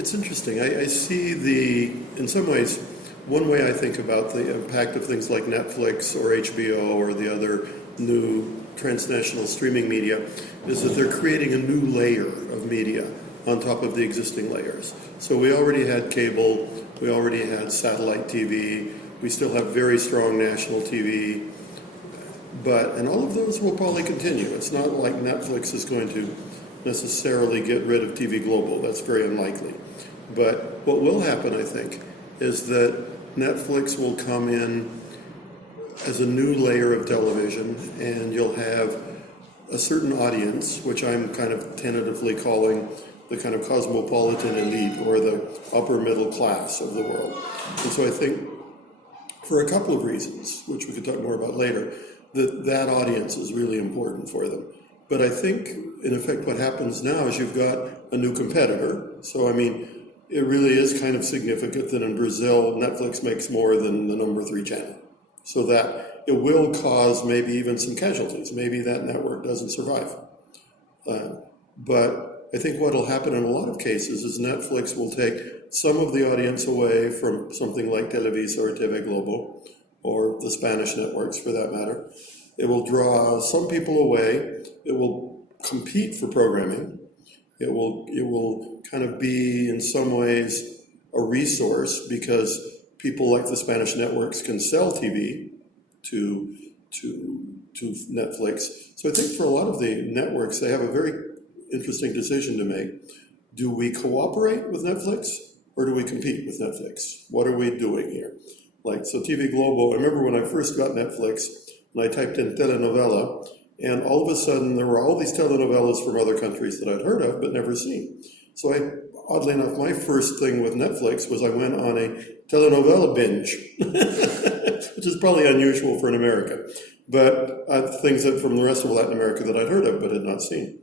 It's interesting. I see in some ways, one way I think about the impact of things like Netflix or HBO or the other new transnational streaming media is that they're creating a new layer of media on top of the existing layers. So we already had cable, we already had satellite TV, we still have very strong national TV, and all of those will probably continue. It's not like Netflix is going to necessarily get rid of TV Global. That's very unlikely. But what will happen, I think, is that Netflix will come in as a new layer of television, and you'll have a certain audience, which I'm kind of tentatively calling the kind of cosmopolitan elite or the upper middle class of the world. And so I think for a couple of reasons, which we could talk more about later, that audience is really important for them. But I think, in effect, what happens now is you've got a new competitor. So, I mean, it really is kind of significant that in Brazil, Netflix makes more than the number 3 channel. So that it will cause maybe even some casualties. Maybe that network doesn't survive. But I think what will happen in a lot of cases is Netflix will take some of the audience away from something like Televisa or TV Globo, or the Spanish networks for that matter. It will draw some people away. It will compete for programming. It will kind of be, in some ways, a resource because people like the Spanish networks can sell TV to Netflix. So I think for a lot of the networks, they have a very interesting decision to make. Do we cooperate with Netflix or do we compete with Netflix? What are we doing here? So TV Global, I remember when I first got Netflix, and I typed in telenovela, and all of a sudden there were all these telenovelas from other countries that I'd heard of but never seen. So oddly enough, my first thing with Netflix was I went on a telenovela binge, which is probably unusual for an American, but things from the rest of Latin America that I'd heard of but had not seen.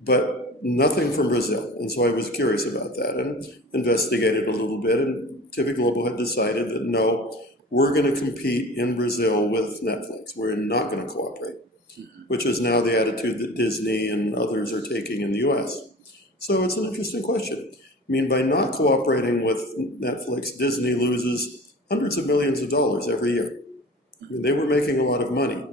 But nothing from Brazil, and so I was curious about that and investigated a little bit, and TV Global had decided that no, we're going to compete in Brazil with Netflix. We're not going to cooperate, which is now the attitude that Disney and others are taking in the US. So it's an interesting question. I mean, by not cooperating with Netflix, Disney loses hundreds of millions of dollars every year. I mean, they were making a lot of money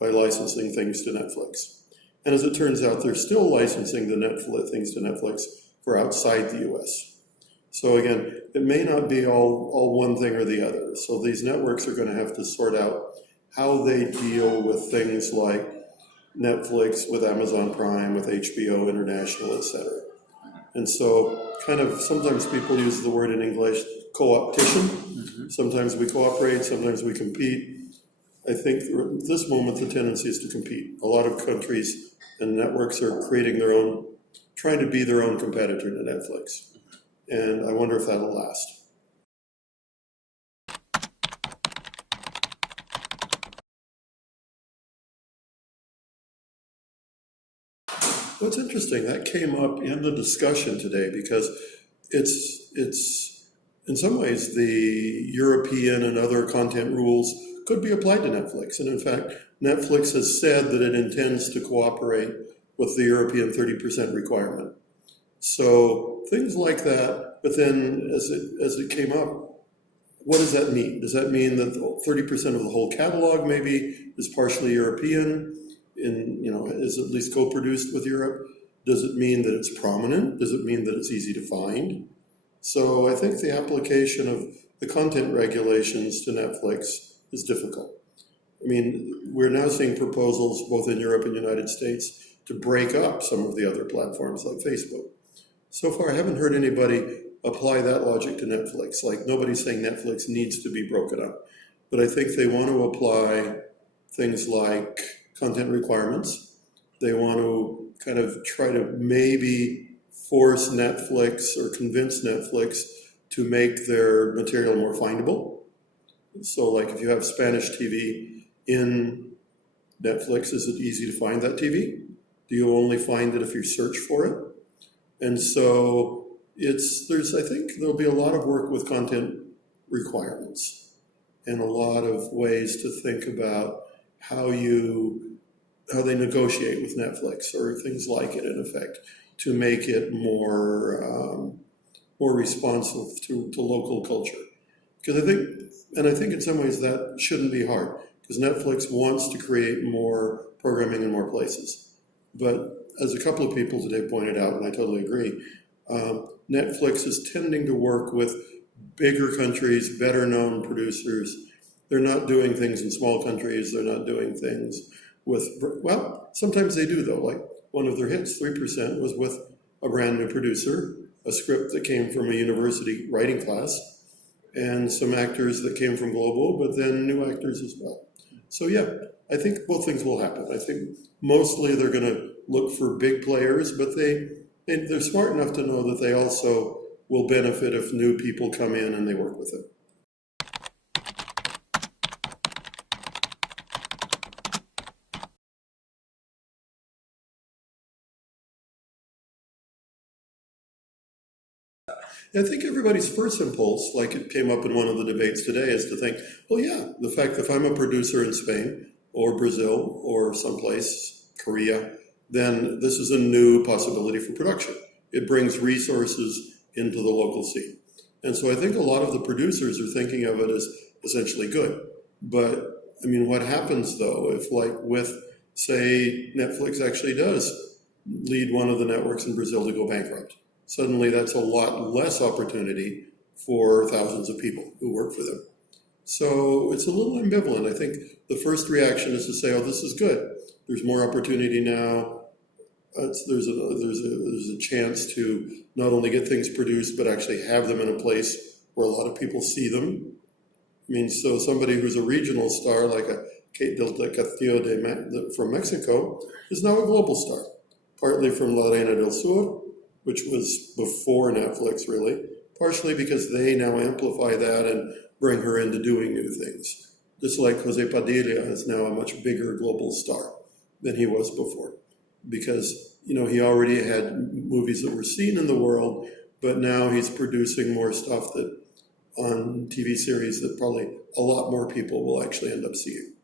by licensing things to Netflix. And as it turns out, they're still licensing the things to Netflix for outside the US. So again, it may not be all one thing or the other. So these networks are going to have to sort out how they deal with things like Netflix, with Amazon Prime, with HBO International, etc. And so kind of sometimes people use the word in English, co-opetition. Mm-hmm. Sometimes we cooperate, sometimes we compete. I think at this moment the tendency is to compete. A lot of countries and networks are creating their own, trying to be their own competitor to Netflix. And I wonder if that'll last. What's interesting, that came up in the discussion today because it's in some ways the European and other content rules could be applied to Netflix. And in fact, Netflix has said that it intends to cooperate with the European 30% requirement. So things like that, but then as it came up, what does that mean? Does that mean that 30% of the whole catalog maybe is partially European, is at least co-produced with Europe? Does it mean that it's prominent? Does it mean that it's easy to find? So I think the application of the content regulations to Netflix is difficult. I mean, we're now seeing proposals both in Europe and the United States to break up some of the other platforms like Facebook. So far, I haven't heard anybody apply that logic to Netflix. Like, nobody's saying Netflix needs to be broken up. But I think they want to apply things like content requirements. They want to kind of try to maybe force Netflix or convince Netflix to make their material more findable. So like if you have Spanish TV in Netflix, is it easy to find that TV? Do you only find it if you search for it? And so I think there'll be a lot of work with content requirements and a lot of ways to think about how they negotiate with Netflix or things like it in effect to make it more more responsive to local culture. Because I think in some ways that shouldn't be hard, because Netflix wants to create more programming in more places. But as a couple of people today pointed out, and I totally agree, Netflix is tending to work with bigger countries, better known producers. They're not doing things in small countries. They're not doing things with, well, sometimes they do though. Like one of their hits, 3%, was with a brand new producer, a script that came from a university writing class, and some actors that came from Global, but then new actors as well. So yeah, I think both things will happen. I think mostly they're going to look for big players, but they're smart enough to know that they also will benefit if new people come in and they work with them. I think everybody's first impulse, like it came up in one of the debates today, is to think, well, yeah, the fact that if I'm a producer in Spain or Brazil or someplace, Korea, then this is a new possibility for production. It brings resources into the local scene. And so I think a lot of the producers are thinking of it as essentially good. But I mean, what happens though, if like with, say, Netflix actually does lead one of the networks in Brazil to go bankrupt? Suddenly that's a lot less opportunity for thousands of people who work for them. So it's a little ambivalent. I think the first reaction is to say, oh, this is good. There's more opportunity now. There's a chance to not only get things produced, but actually have them in a place where a lot of people see them. I mean, so somebody who's a regional star, like a Kate del Castillo from Mexico, is now a global star, partly from La Reina del Sur, which was before Netflix, really, partially because they now amplify that and bring her into doing new things. Just like Jose Padilla is now a much bigger global star than he was before, because he already had movies that were seen in the world, but now he's producing more stuff that on TV series that probably a lot more people will actually end up seeing.